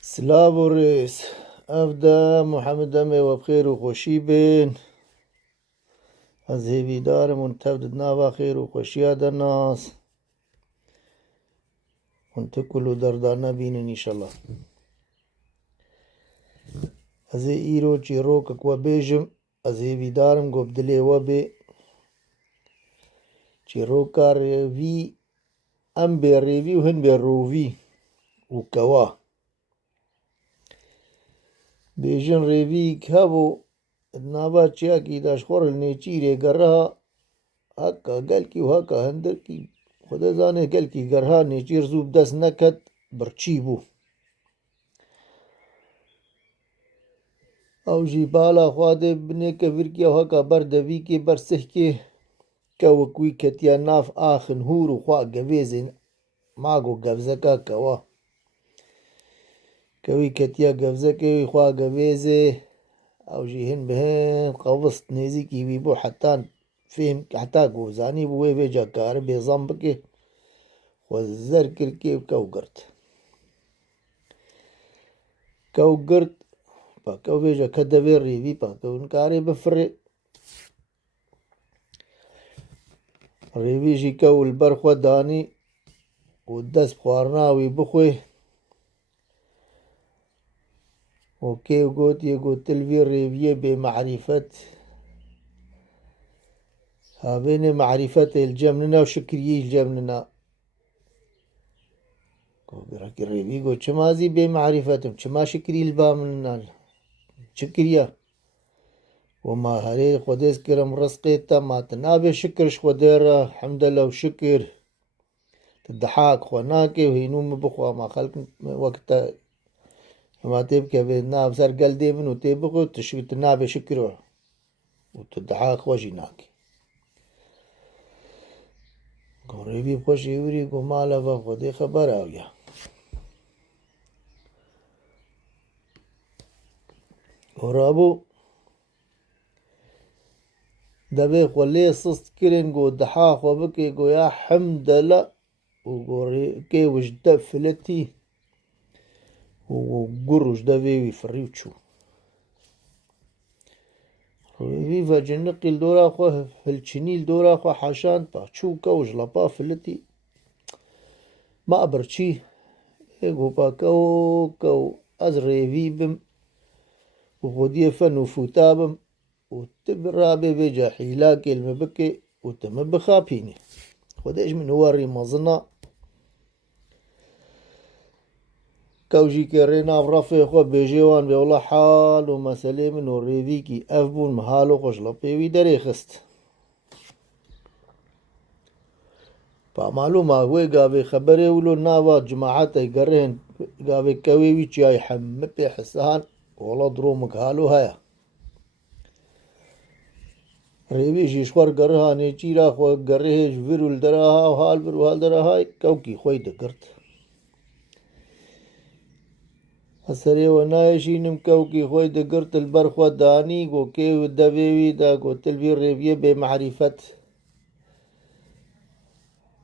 سلاوريس أفدا محمد أمي وبخير وخوشي بين از هیوی دارم تبدد ناوا خير وخوشي هذا الناس ونتكلوا دردانا بينن إن شاء الله. از إيرو جيروك أكوا بيجم از هیوی دارم قو بدلي وبي جيروكا ريفي أم بي ريفي وهن بي روفي وكوا بيجن ريفي كابو نابا چياكي داشخور النيچيري قرها هكا قلكي وهكا هندركي خدا زانه قلكي قرها نيچير زوب دست نكت برچي بو او جي بالا خواده بني كفركي وهكا بردوي كي برسحكي كوكوي كتيا ناف آخن هورو خوا قويزين ماغو قفزكا كوا كوي كتيا قفزكي خوا قويزي او جي هن بهن قوصت نيزي كي بيبو حتى فهم حتى قوزاني بوي بيجا كار بيزنبكي وزر كركي وكوغرت كوغرت باكو بيجا كدبير ريبي باكو انكاري بفري ريبي جي كو البرخوة داني ودس بخوارناوي بخوي وكي وقوت يقوت الفي ريبي بمعرفة هابين معرفة الجمننا وشكري الجمننا كوبرك الريبي قو چمازي بمعرفتهم چما شكري البامننا شكريا وما هري خوديس كرم رزقيتا ما تنابي شكرش خوديرا حمد لله وشكر تضحاك خوناكي وهينوم بخوا ما خلق وقتا ما تبكي بناب سر قل دي منو تبقو تنابي شكرو وتضحاك وجيناكي قريبي بخوش يوري قو مالا فخودي خبر اويا ورابو دبي خولي صست كرين قو دحاخ وبكي قو يا حمد لله وقوري كي وجد فلتي وقروش دبي فريوتشو روي فاجنقي الدورا خو فلچني الدورا خو حاشان باچو كوج لبا فلتي ما برچي ايغو باكو كو ازريفي بم وخدي فن وفوتابم وتبرابي بيجا حيلاكي المبكي وتم بخابيني خديش من هو الرمزنا كوجي كرينا برافي خو بيجيوان بيولا حال ومسالي من الريفيكي افبون محالو خوش لبيوي داري خست فمعلومة هو قابي خبري ولو ناوا جماعات يقرهن قابي كويوي جاي حمبي حسان ولا درومك هالو هيا ريبي جيشوار قرها نيچيرا خو قرهش فيرول دراها وهال فيرو هال دراها كوكي خوي دقرت حسري ونايشي نمكوكي خوي دقرت البرخوة داني قو كي ودبيوي دا قو تلبي ريبيه بمعرفة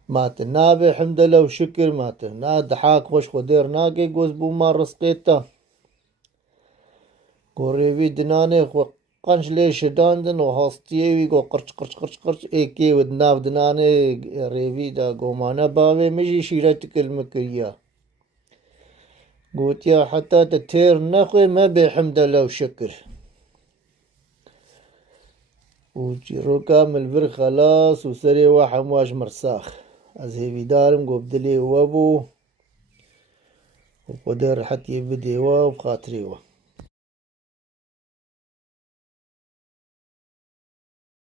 ما تنابي حمد لله وشكر ما تنا دحاك خوش خدير ناقي قوز بو ما رسقيتا قو ريبي دناني خو قنش ليش داندن وهاستيوي قو قرش قرش قرش قرش ايكي ودناف دناني ريبي دا قو مانا باوي مجي شيرتك المكريا قلت يا حتى تتير نخوي ما بحمد لله وشكر وجيرو كامل بر خلاص وسري وحمواج مرساخ از هيفي دارم قو بدلي وابو وقدر حتى يبدي واب خاطري